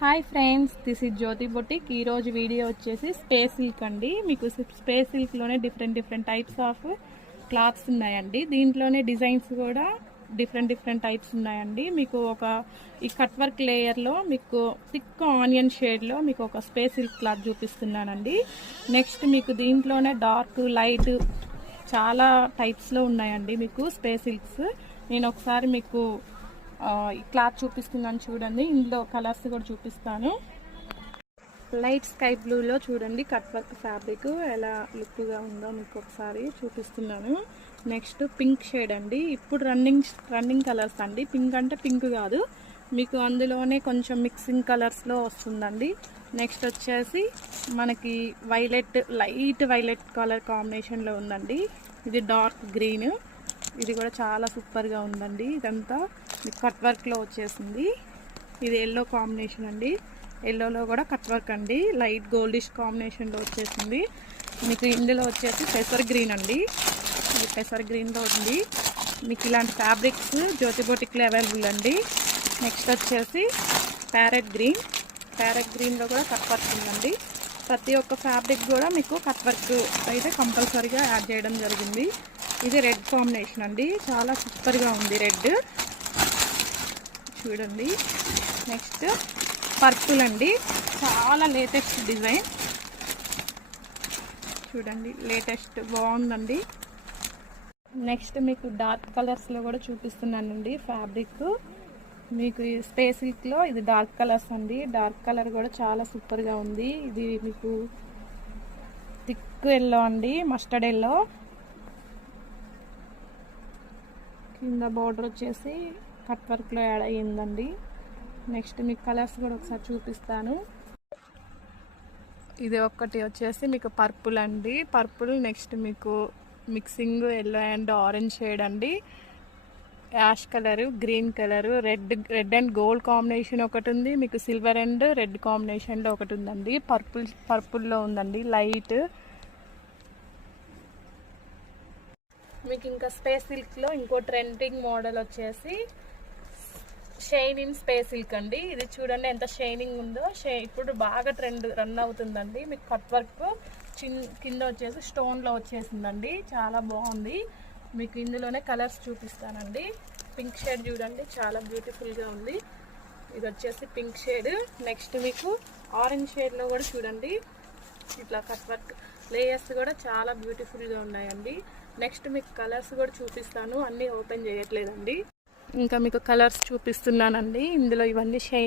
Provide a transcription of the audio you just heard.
Hi friends, this is Jyothi boutique. ఈరోజు video వచ్చేసి space silk అండి. మీకు స్పేస్ సిల్క్లోనే డిఫరెంట్ టైప్స్ ఆఫ్ క్లాత్స్ ఉన్నాయండి. దీంట్లోనే డిజైన్స్ కూడా డిఫరెంట్ టైప్స్ ఉన్నాయండి. మీకు ఈ కట్ వర్క్ లేయర్లో మీకు థిక్ ఆనియన్ షేడ్లో మీకు ఒక స్పేస్ సిల్క్ క్లాత్ చూపిస్తున్నానండి. నెక్స్ట్ మీకు దీంట్లోనే డార్క్ లైట్ చాలా టైప్స్లో ఉన్నాయండి మీకు స్పేస్ సిల్క్స్. నేను ఒకసారి మీకు ఈ క్లాత్ చూపిస్తున్నాను చూడండి. ఇందులో కలర్స్ కూడా చూపిస్తాను. లైట్ స్కై బ్లూలో చూడండి కట్ వర్క్ ఫ్యాబ్రిక్ ఎలా లుక్గా ఉందో మీకు ఒకసారి చూపిస్తున్నాను. నెక్స్ట్ పింక్ షేడ్ అండి. ఇప్పుడు రన్నింగ్ కలర్స్ అండి. పింక్ అంటే పింక్ కాదు, మీకు అందులోనే కొంచెం మిక్సింగ్ కలర్స్లో వస్తుందండి. నెక్స్ట్ వచ్చేసి మనకి లైట్ వైలెట్ కలర్ కాంబినేషన్లో ఉందండి. ఇది డార్క్ గ్రీన్, ఇది కూడా చాలా సూపర్గా ఉందండి. ఇదంతా మీకు కట్ వర్క్లో వచ్చేసింది. ఇది ఎల్లో కాంబినేషన్ అండి. ఎల్లోలో కూడా కట్ వర్క్ అండి. లైట్ గోల్డిష్ కాంబినేషన్లో వచ్చేసింది. మీకు ఇందులో వచ్చేసి పెసర్ గ్రీన్ అండి. ఇది పెసర్ గ్రీన్లో ఉంది. మీకు ఇలాంటి ఫ్యాబ్రిక్స్ జ్యోతి బొటిక్లో అవైలబుల్ అండి. నెక్స్ట్ వచ్చేసి ప్యారెట్ గ్రీన్లో కూడా కట్ వర్క్ ఉందండి. ప్రతి ఒక్క ఫ్యాబ్రిక్ కూడా మీకు కట్ వర్క్ అయితే కంపల్సరీగా యాడ్ చేయడం జరిగింది. ఇది రెడ్ కాంబినేషన్ అండి, చాలా సూపర్గా ఉంది రెడ్ చూడండి. నెక్స్ట్ పర్పుల్ అండి, చాలా లేటెస్ట్ డిజైన్ చూడండి, లేటెస్ట్ బాగుందండి. నెక్స్ట్ మీకు డార్క్ కలర్స్లో కూడా చూపిస్తున్నానండి ఫ్యాబ్రిక్. మీకు ఈ స్పేస్ సిల్క్లో ఇది డార్క్ కలర్స్ అండి. డార్క్ కలర్ కూడా చాలా సూపర్గా ఉంది. ఇది మీకు థిక్ ఎల్లో అండి, మస్టర్డ్ ఎల్లో. కింద బార్డర్ వచ్చేసి కట్ వర్క్లో యాడ్ అయ్యిందండి. నెక్స్ట్ మీకు కలర్స్ కూడా ఒకసారి చూపిస్తాను. ఇది ఒకటి వచ్చేసి మీకు పర్పుల్ అండి. పర్పుల్ నెక్స్ట్ మీకు mixing yellow and orange shade అండి. Ash colour, green colour, red and gold combination ఒకటి ఉంది. మీకు సిల్వర్ అండ్ రెడ్ కాంబినేషన్లో ఒకటి ఉందండి. పర్పుల్లో ఉందండి లైట్. మీకు ఇంకా స్పేస్ సిల్క్లో ఇంకో ట్రెండింగ్ మోడల్ వచ్చేసి షైన్ ఇన్ స్పేస్ సిల్క్ అండి. ఇది చూడండి ఎంత షైనింగ్ ఉందో. ఇప్పుడు బాగా రన్ అవుతుందండి. మీకు కట్ వర్క్ కింద వచ్చేసి స్టోన్లో వచ్చేసిందండి, చాలా బాగుంది. మీకు ఇందులోనే కలర్స్ చూపిస్తానండి. పింక్ షేడ్ చూడండి, చాలా బ్యూటిఫుల్గా ఉంది. ఇది వచ్చేసి పింక్ షేడ్. నెక్స్ట్ మీకు ఆరెంజ్ షేడ్లో కూడా చూడండి ఇట్లా కట్ వర్క్ లేయర్స్ కూడా చాలా బ్యూటిఫుల్గా ఉన్నాయండి. నెక్స్ట్ మీకు కలర్స్ కూడా చూపిస్తాను, అన్నీ ఓపెన్ చేయట్లేదండి. ఇంకా మీకు కలర్స్ చూపిస్తున్నానండి. ఇందులో ఇవన్నీ షైన్